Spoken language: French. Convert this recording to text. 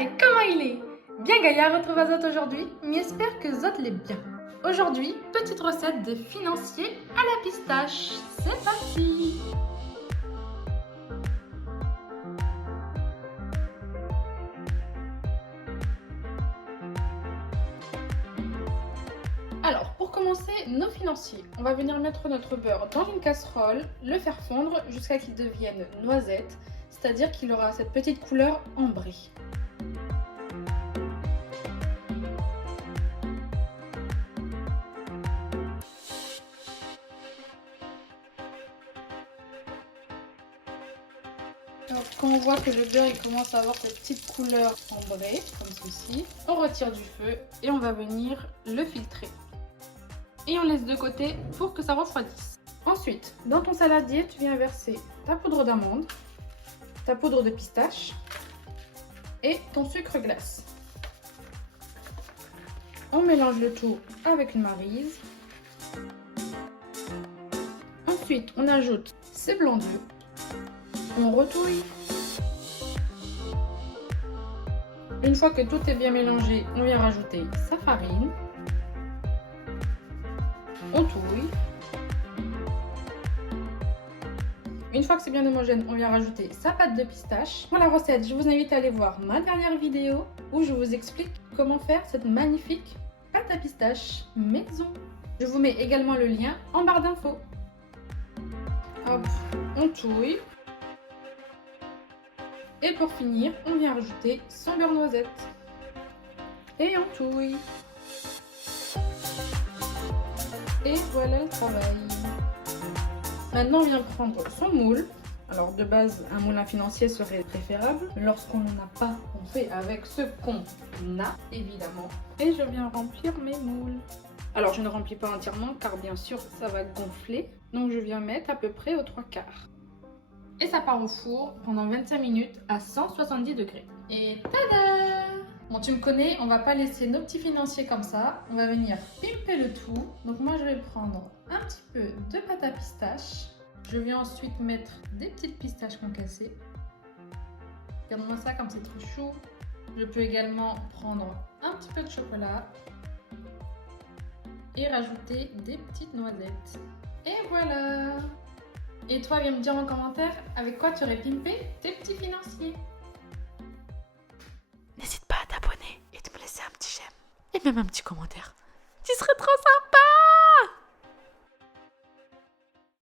et comment il est? Bien Gaïa retrouve Azot aujourd'hui, mais j'espère que Zot l'est bien. Aujourd'hui, petite recette de financier à la pistache. C'est parti! Alors, pour commencer, nos financiers. On va venir mettre notre beurre dans une casserole, le faire fondre jusqu'à qu'il devienne noisette, c'est-à-dire qu'il aura cette petite couleur ambrée. Alors, quand on voit que le beurre il commence à avoir cette petite couleur ambrée, comme ceci, on retire du feu et on va venir le filtrer. Et on laisse de côté pour que ça refroidisse. Ensuite, dans ton saladier, tu viens verser ta poudre d'amande, ta poudre de pistache et ton sucre glace. On mélange le tout avec une maryse. Ensuite, on ajoute ses blancs d'œufs. On retouille. Une fois que tout est bien mélangé, on vient rajouter sa farine. On touille. Une fois que c'est bien homogène, on vient rajouter sa pâte de pistache. Pour la recette, je vous invite à aller voir ma dernière vidéo où je vous explique comment faire cette magnifique pâte à pistache maison. Je vous mets également le lien en barre d'infos. Hop, on touille. Et pour finir, on vient rajouter son beurre noisette. Et on touille. Et voilà le travail. Maintenant, on vient prendre son moule. Alors de base, un moulin financier serait préférable. Lorsqu'on n'en a pas, on fait avec ce qu'on a, évidemment. Et je viens remplir mes moules. Alors je ne remplis pas entièrement car bien sûr, ça va gonfler. Donc je viens mettre à peu près aux 3/4. Et ça part au four pendant 25 minutes à 170 degrés. Et tada! Bon, tu me connais, on va pas laisser nos petits financiers comme ça. On va venir pimper le tout. Donc moi, je vais prendre un petit peu de pâte à pistache. Je vais ensuite mettre des petites pistaches concassées. Regarde-moi ça comme c'est trop chou. Je peux également prendre un petit peu de chocolat et rajouter des petites noisettes. Et voilà! Et toi, viens me dire en commentaire avec quoi tu aurais pimpé tes petits financiers. N'hésite pas à t'abonner et de me laisser un petit j'aime et même un petit commentaire. Tu serais trop sympa.